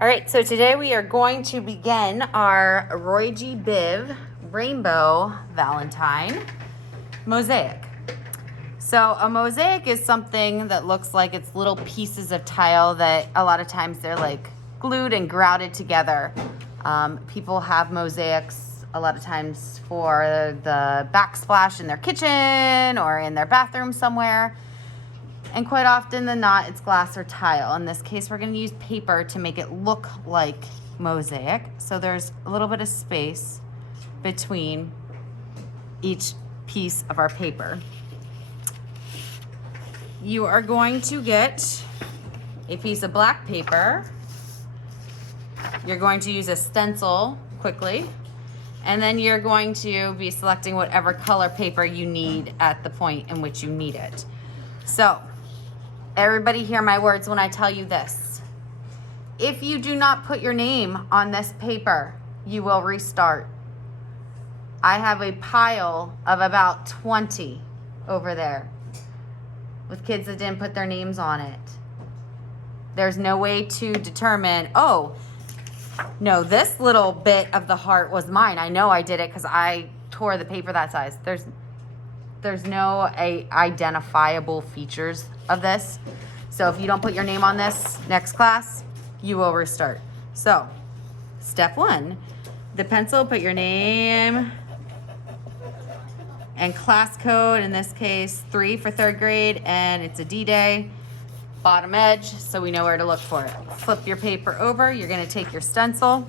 All right, so today we are going to begin our G BIV Rainbow Valentine mosaic. So a mosaic is something that looks like it's little pieces of tile that a lot of times they're like glued and grouted together. People have mosaics a lot of times for the backsplash in their kitchen or in their bathroom somewhere. And quite often than not, it's glass or tile. In this case, we're going to use paper to make it look like mosaic. So there's a little bit of space between each piece of our paper. You are going to get a piece of black paper. You're going to use a stencil quickly. And then you're going to be selecting whatever color paper you need at the point in which you need it. So, everybody hear my words when I tell you this. If you do not put your name on this paper, you will restart. I have a pile of about 20 over there with kids that didn't put their names on it. There's no way to determine, oh, no, this little bit of the heart was mine. I know I did it because I tore the paper that size. There's no identifiable features of this. So if you don't put your name on this next class, you will restart. So step one, the pencil, put your name and class code, in this case 3 for 3rd grade, and it's a D-Day. Bottom edge, so we know where to look for it. Flip your paper over. You're going to take your stencil,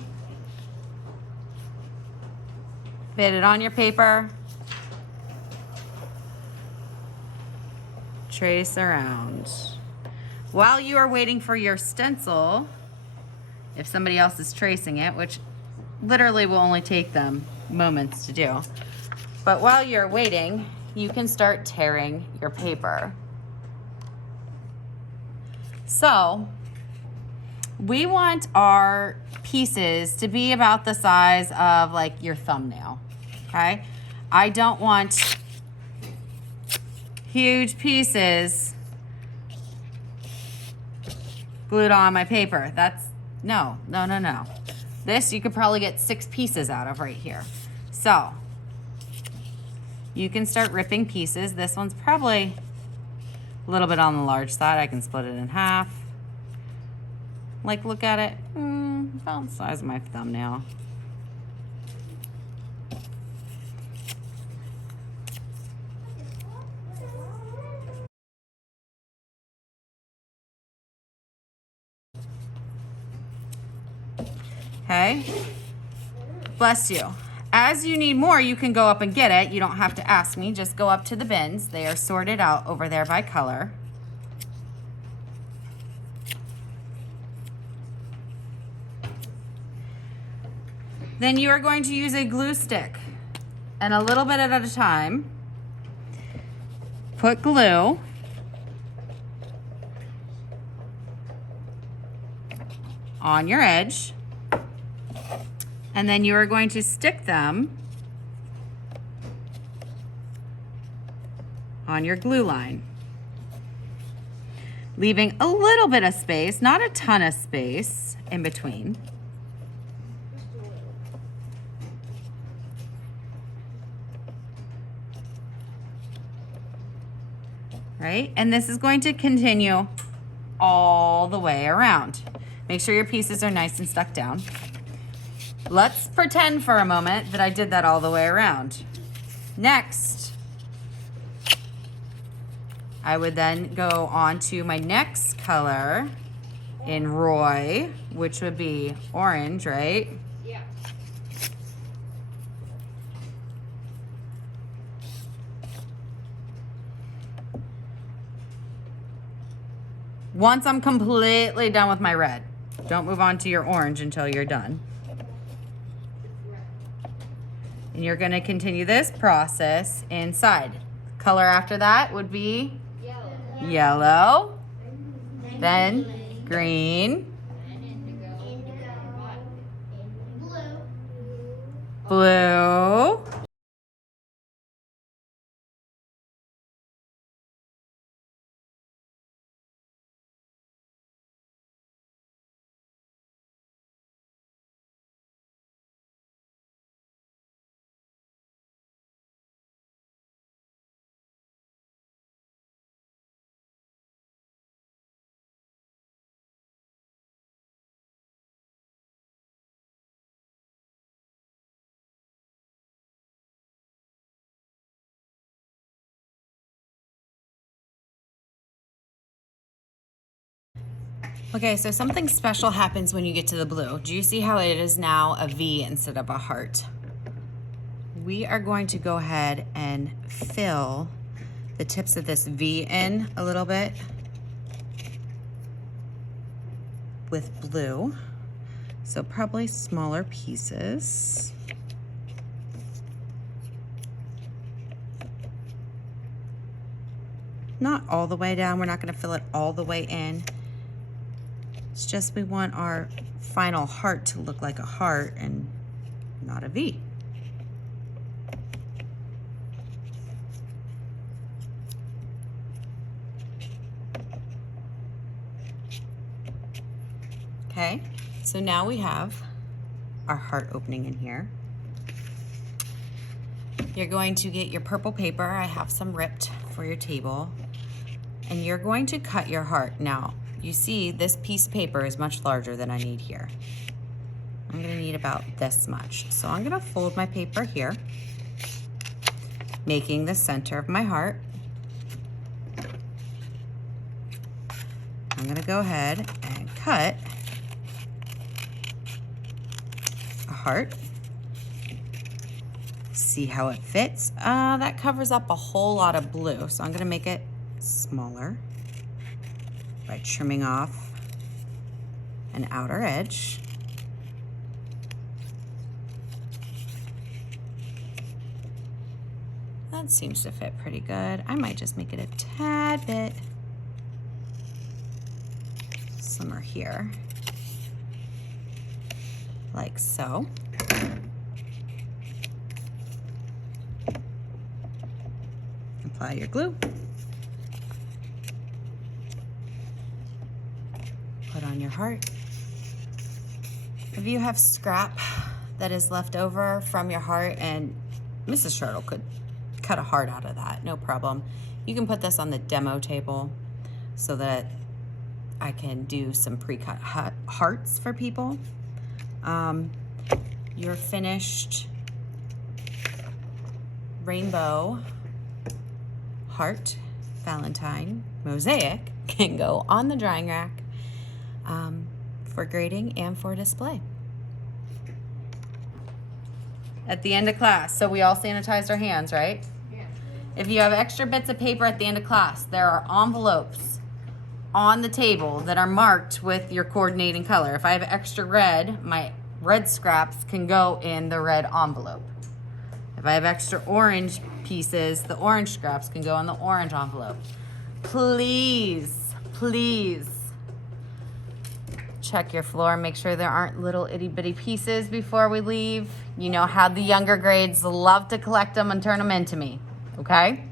fit it on your paper, trace around. While you are waiting for your stencil, if somebody else is tracing it, which literally will only take them moments to do, but while you're waiting, you can start tearing your paper. So we want our pieces to be about the size of like your thumbnail, okay? I don't want huge pieces glued on my paper. That's, no. This you could probably get 6 pieces out of right here. So you can start ripping pieces. This one's probably a little bit on the large side. I can split it in half. Like, look at it. About the size of my thumbnail. Okay. Bless you. As you need more, you can go up and get it. You don't have to ask me. Just go up to the bins. They are sorted out over there by color. Then you are going to use a glue stick, and a little bit at a time, put glue on your edge, and then you are going to stick them on your glue line, leaving a little bit of space, not a ton of space in between. Right? And this is going to continue all the way around. Make sure your pieces are nice and stuck down. Let's pretend for a moment that I did that all the way around. Next, I would then go on to my next color in Roy, which would be orange, right? Yeah. Once I'm completely done with my red, don't move on to your orange until you're done. And you're going to continue this process inside. Color after that would be yellow, then green, blue, Okay, so something special happens when you get to the blue. Do you see how it is now a V instead of a heart? We are going to go ahead and fill the tips of this V in a little bit with blue. So probably smaller pieces. Not all the way down. We're not going to fill it all the way in. It's just we want our final heart to look like a heart and not a V. Okay, so now we have our heart opening in here. You're going to get your purple paper. I have some ripped for your table. And you're going to cut your heart. Now, you see this piece of paper is much larger than I need here. I'm gonna need about this much. So I'm gonna fold my paper here, making the center of my heart. I'm gonna go ahead and cut a heart. See how it fits? That covers up a whole lot of blue, so I'm gonna make it smaller by trimming off an outer edge. That seems to fit pretty good. I might just make it a tad bit slimmer here, like so. Apply your glue. Put on your heart. If you have scrap that is left over from your heart, and Mrs. Shirtle could cut a heart out of that, no problem. You can put this on the demo table so that I can do some pre-cut hearts for people. Your finished rainbow heart Valentine mosaic can go on the drying rack for grading and for display. At the end of class, so we all sanitized our hands, right? Yeah. If you have extra bits of paper at the end of class, there are envelopes on the table that are marked with your coordinating color. If I have extra red, my red scraps can go in the red envelope. If I have extra orange pieces, the orange scraps can go in the orange envelope. Please, please check your floor. Make sure there aren't little itty bitty pieces before we leave. You know how the younger grades love to collect them and turn them into me, okay?